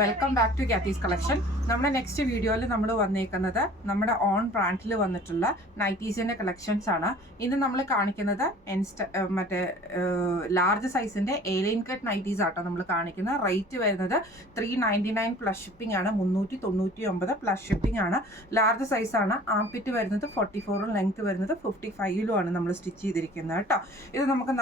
Welcome back to കാത്തീസ് collection. നമ്മുടെ next വീഡിയോയിൽ നമ്മൾ വന്നേക്കുന്നത് നമ്മുടെ ഓൺ ബ്രാൻഡിൽ വന്നിട്ടുള്ള നൈറ്റീസിൻ്റെ കളക്ഷൻസ് ആണ്. ഇന്ന് നമ്മൾ കാണിക്കുന്നത് മറ്റേ ലാർജ് സൈസിൻ്റെ എലൈൻ കട്ട് നൈറ്റീസ് ആട്ടോ നമ്മൾ കാണിക്കുന്നത്. റേറ്റ് വരുന്നത് $399 പ്ലസ് ഷിപ്പിംഗ് ആണ്. 399 പ്ലസ് ഷിപ്പിംഗ് ആണ്. ലാർജ് സൈസാണ്. ആംപിറ്റ് വരുന്നത് 44, ലെങ്ത് വരുന്നത് 55 ആണ് നമ്മൾ സ്റ്റിച്ച് ചെയ്തിരിക്കുന്നത് കേട്ടോ. ഇത് നമുക്ക്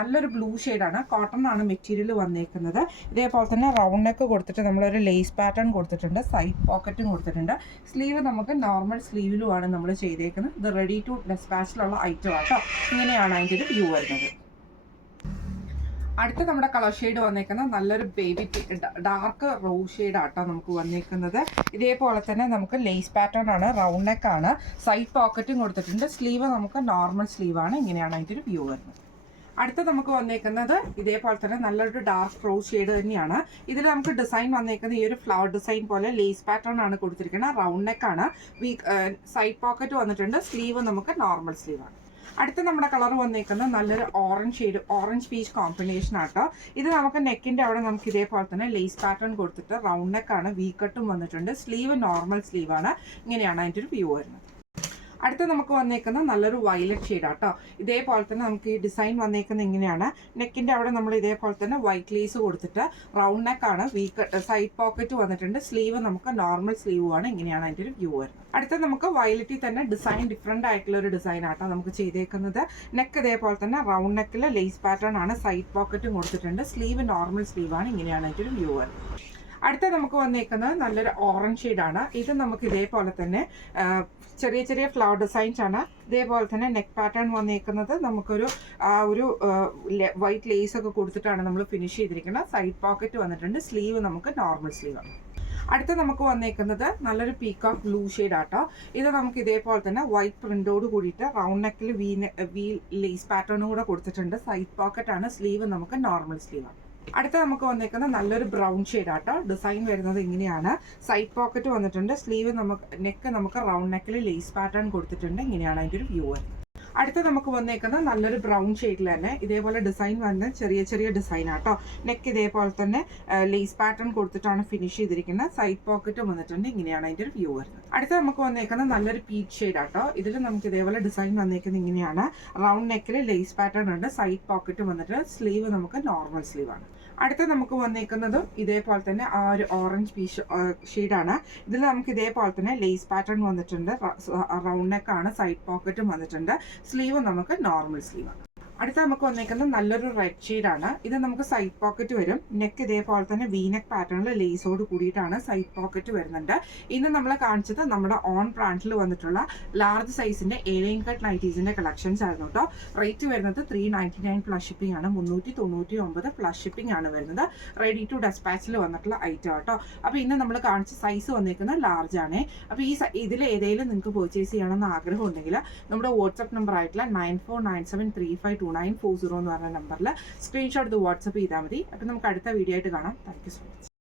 നല്ലൊരു ബ്ലൂ ഷെയ്ഡാണ്. കോട്ടൺ ആണ് മെറ്റീരിയൽ വന്നേക്കുന്നത്. ഇതേപോലെ തന്നെ റൗണ്ട് നെക്ക് കൊടുത്തിട്ട് നമ്മളൊരു ലേസ് പാറ്റേൺ കൊടുത്തിട്ടുണ്ട്. സൈഡ് പോക്കറ്റും കൊടുത്തിട്ടുണ്ട്. സ്ലീവ് നമുക്ക് നോർമൽ സ്ലീവിലുമാണ് നമ്മൾ ചെയ്തേക്കുന്നത്. ഇത് റെഡി ടു ഡെസ്പാച്ചിലുള്ള ഐറ്റം ആട്ടോ. ഇങ്ങനെയാണ് അതിൻ്റെ ഒരു വ്യൂ വരുന്നത്. അടുത്ത നമ്മുടെ കളർ ഷെയ്ഡ് വന്നേക്കുന്നത് നല്ലൊരു ബേബി ഡാർക്ക് റോസ് ഷെയ്ഡ് ആട്ടോ നമുക്ക് വന്നേക്കുന്നത്. ഇതേപോലെ തന്നെ നമുക്ക് ലേസ് പാറ്റേൺ ആണ്. റൗണ്ട് നെക്ക് ആണ്. സൈഡ് പോക്കറ്റും കൊടുത്തിട്ടുണ്ട്. സ്ലീവ് നമുക്ക് നോർമൽ സ്ലീവാണ്. ഇങ്ങനെയാണ് അതിൻ്റെ ഒരു വ്യൂ വരുന്നത്. അടുത്ത നമുക്ക് വന്നേക്കുന്നത് ഇതേപോലെ തന്നെ നല്ലൊരു ഡാർക്ക് റോസ് ഷെയ്ഡ് തന്നെയാണ്. ഇതിൽ നമുക്ക് ഡിസൈൻ വന്നേക്കുന്നത് ഈ ഒരു ഫ്ലവർ ഡിസൈൻ പോലെ ലേസ് പാറ്റേൺ ആണ് കൊടുത്തിരിക്കുന്നത്. റൗണ്ട് നെക്ക് ആണ്. സൈഡ് പോക്കറ്റ് വന്നിട്ടുണ്ട്. സ്ലീവ് നമുക്ക് നോർമൽ സ്ലീവാണ്. അടുത്ത നമ്മുടെ കളർ വന്നേക്കുന്നത് നല്ലൊരു orange shade, orange peach combination ആട്ടോ. ഇത് നമുക്ക് നെക്കിൻ്റെ അവിടെ നമുക്ക് ഇതേപോലെ തന്നെ ലേസ് പാറ്റേൺ കൊടുത്തിട്ട് റൗണ്ട് നെക്കാണ്. വി കട്ടും വന്നിട്ടുണ്ട്. സ്ലീവ് നോർമൽ സ്ലീവാണ്. ഇങ്ങനെയാണ് അതിൻ്റെ ഒരു വ്യൂ വരുന്നത്. അടുത്ത നമുക്ക് വന്നേക്കുന്ന നല്ലൊരു വയലറ്റ് ഷെയ്ഡ് ആട്ടോ. ഇതേപോലെ തന്നെ നമുക്ക് ഈ ഡിസൈൻ വന്നേക്കുന്നത് ഇങ്ങനെയാണ്. നെക്കിൻ്റെ അവിടെ നമ്മൾ ഇതേപോലെ തന്നെ വൈറ്റ് ലേസ് കൊടുത്തിട്ട് റൗണ്ട് നെക്കാണ്. സൈഡ് പോക്കറ്റ് വന്നിട്ടുണ്ട്. സ്ലീവ് നമുക്ക് നോർമൽ സ്ലീവുമാണ്. ഇങ്ങനെയാണ് അതിൻ്റെ ഒരു വ്യൂ വരുന്നത്. അടുത്ത നമുക്ക് വയലറ്റിൽ തന്നെ ഡിസൈൻ ഡിഫറെൻ്റ് ആയിട്ടുള്ള ഒരു ഡിസൈൻ ആട്ടോ നമുക്ക് ചെയ്തേക്കുന്നത്. നെക്ക് ഇതേപോലെ തന്നെ റൗണ്ട് നെക്കിൽ ലേസ് പാറ്റേൺ ആണ്. സൈഡ് പോക്കറ്റും കൊടുത്തിട്ടുണ്ട്. സ്ലീവ് നോർമൽ സ്ലീവാണ്. ഇങ്ങനെയാണ് അതിൻ്റെ ഒരു വ്യൂ വരുന്നത്. അടുത്ത നമുക്ക് വന്നേക്കുന്നത് നല്ലൊരു ഓറഞ്ച് ഷെയ്ഡാണ്. ഇത് നമുക്ക് ഇതേപോലെ തന്നെ ചെറിയ ചെറിയ ഫ്ലവർ ഡിസൈൻസ് ആണ്. ഇതേപോലെ തന്നെ നെക്ക് പാറ്റേൺ വന്നേക്കുന്നത് നമുക്കൊരു വൈറ്റ് ലേസ് ഒക്കെ കൊടുത്തിട്ടാണ് നമ്മൾ ഫിനിഷ് ചെയ്തിരിക്കുന്നത്. സൈഡ് പോക്കറ്റ് വന്നിട്ടുണ്ട്. സ്ലീവ് നമുക്ക് നോർമൽ സ്ലീവാണ്. അടുത്ത നമുക്ക് വന്നേക്കുന്നത് നല്ലൊരു പീകോക്ക് ബ്ലൂ ഷെയ്ഡ് ആട്ടോ. ഇത് നമുക്ക് ഇതേപോലെ തന്നെ വൈറ്റ് പ്രിന്റോട് കൂടിയിട്ട് റൗണ്ട് നെക്കിൽ വി ലേസ് പാറ്റേണും കൂടെ കൊടുത്തിട്ടുണ്ട്. സൈഡ് പോക്കറ്റ് ആണ്. സ്ലീവ് നമുക്ക് നോർമൽ സ്ലീവാണ്. അടുത്ത നമുക്ക് വന്നേക്കുന്നത് നല്ലൊരു ബ്രൗൺ ഷെയ്ഡ് ആട്ടോ. ഡിസൈൻ വരുന്നത് ഇങ്ങനെയാണ്. സൈഡ് പോക്കറ്റ് വന്നിട്ടുണ്ട്. സ്ലീവ് നെക്ക് നമുക്ക് റൗണ്ട് നെക്കിൽ ലേസ് പാറ്റേൺ കൊടുത്തിട്ടുണ്ട്. ഇങ്ങനെയാണ് അതിൻ്റെ ഒരു വ്യൂ വരുന്നത്. അടുത്ത നമുക്ക് വന്നേക്കുന്നത് നല്ലൊരു ബ്രൗൺ ഷെയ്ഡിൽ തന്നെ ഇതേപോലെ ഡിസൈൻ വന്ന ചെറിയ ചെറിയ ഡിസൈൻ ആട്ടോ. നെക്ക് ഇതേപോലെ തന്നെ ലേസ് പാറ്റേൺ കൊടുത്തിട്ടാണ് ഫിനിഷ് ചെയ്തിരിക്കുന്നത്. സൈഡ് പോക്കറ്റും വന്നിട്ടുണ്ട്. ഇങ്ങനെയാണ് അതിൻ്റെ ഒരു വ്യൂ വരുന്നത്. അടുത്ത നമുക്ക് വന്നേക്കുന്നത് നല്ലൊരു പീച്ച് ഷെയ്ഡ് ആട്ടോ. ഇതിൽ നമുക്ക് ഇതേപോലെ ഡിസൈൻ വന്നേക്കുന്നത് ഇങ്ങനെയാണ്. റൗണ്ട് നെക്കിൽ ലേസ് പാറ്റേൺ ഉണ്ട്. സൈഡ് പോക്കറ്റ് വന്നിട്ട് സ്ലീവ് നമുക്ക് നോർമൽ സ്ലീവാണ്. അടുത്ത നമുക്ക് വന്നേക്കുന്നത് ഇതേപോലെ തന്നെ ആ ഒരു ഓറഞ്ച് പീച്ച് ഷെയ്ഡാണ്. ഇതിൽ നമുക്ക് ഇതേപോലെ തന്നെ ലേസ് പാറ്റേൺ വന്നിട്ടുണ്ട്. റൗണ്ട് നെക്കാണ്. സൈഡ് പോക്കറ്റും വന്നിട്ടുണ്ട്. സ്ലീവ് നമുക്ക് നോർമൽ സ്ലീവാണ്. അടുത്ത നമുക്ക് വന്നേക്കുന്നത് നല്ലൊരു റെഡ് ഷെയ്ഡാണ്. ഇത് നമുക്ക് സൈഡ് പോക്കറ്റ് വരും. നെക്ക് ഇതേപോലെ തന്നെ വി നെക്ക് പാറ്റേണിൽ ലേസോട് കൂടിയിട്ടാണ് സൈഡ് പോക്കറ്റ് വരുന്നുണ്ട്. ഇന്ന് നമ്മൾ കാണിച്ചത് നമ്മുടെ ഓൺ ബ്രാൻഡിൽ വന്നിട്ടുള്ള ലാർജ് സൈസിന്റെ എലൈൻ കട്ട് നൈറ്റീസിന്റെ കളക്ഷൻസ് ആയിരുന്നു കേട്ടോ. റേറ്റ് വരുന്നത് $399 പ്ലസ് ഷിപ്പിംഗ് ആണ്. 399 പ്ലസ് ഷിപ്പിംഗ് ആണ് വരുന്നത്. റെഡി ടു ഡെസ്പാച്ചിൽ വന്നിട്ടുള്ള ഐറ്റം കേട്ടോ. അപ്പോൾ ഇന്ന് നമ്മൾ കാണിച്ച സൈസ് വന്നേക്കുന്നത് ലാർജ് ആണ്. അപ്പോൾ ഇതിൽ ഏതെങ്കിലും നിങ്ങൾക്ക് പർച്ചേസ് ചെയ്യണമെന്ന് ആഗ്രഹം ഉണ്ടെങ്കിൽ നമ്മുടെ വാട്സ്ആപ്പ് നമ്പർ ആയിട്ടുള്ള 9497352940 എന്ന് പറഞ്ഞ നമ്പറിൽ സ്ക്രീൻഷോട്ട് വാട്സ്ആപ്പ് ചെയ്താൽ മതി. അപ്പോൾ നമുക്ക് അടുത്ത വീഡിയോ ആയിട്ട് കാണാം. Thank you so much.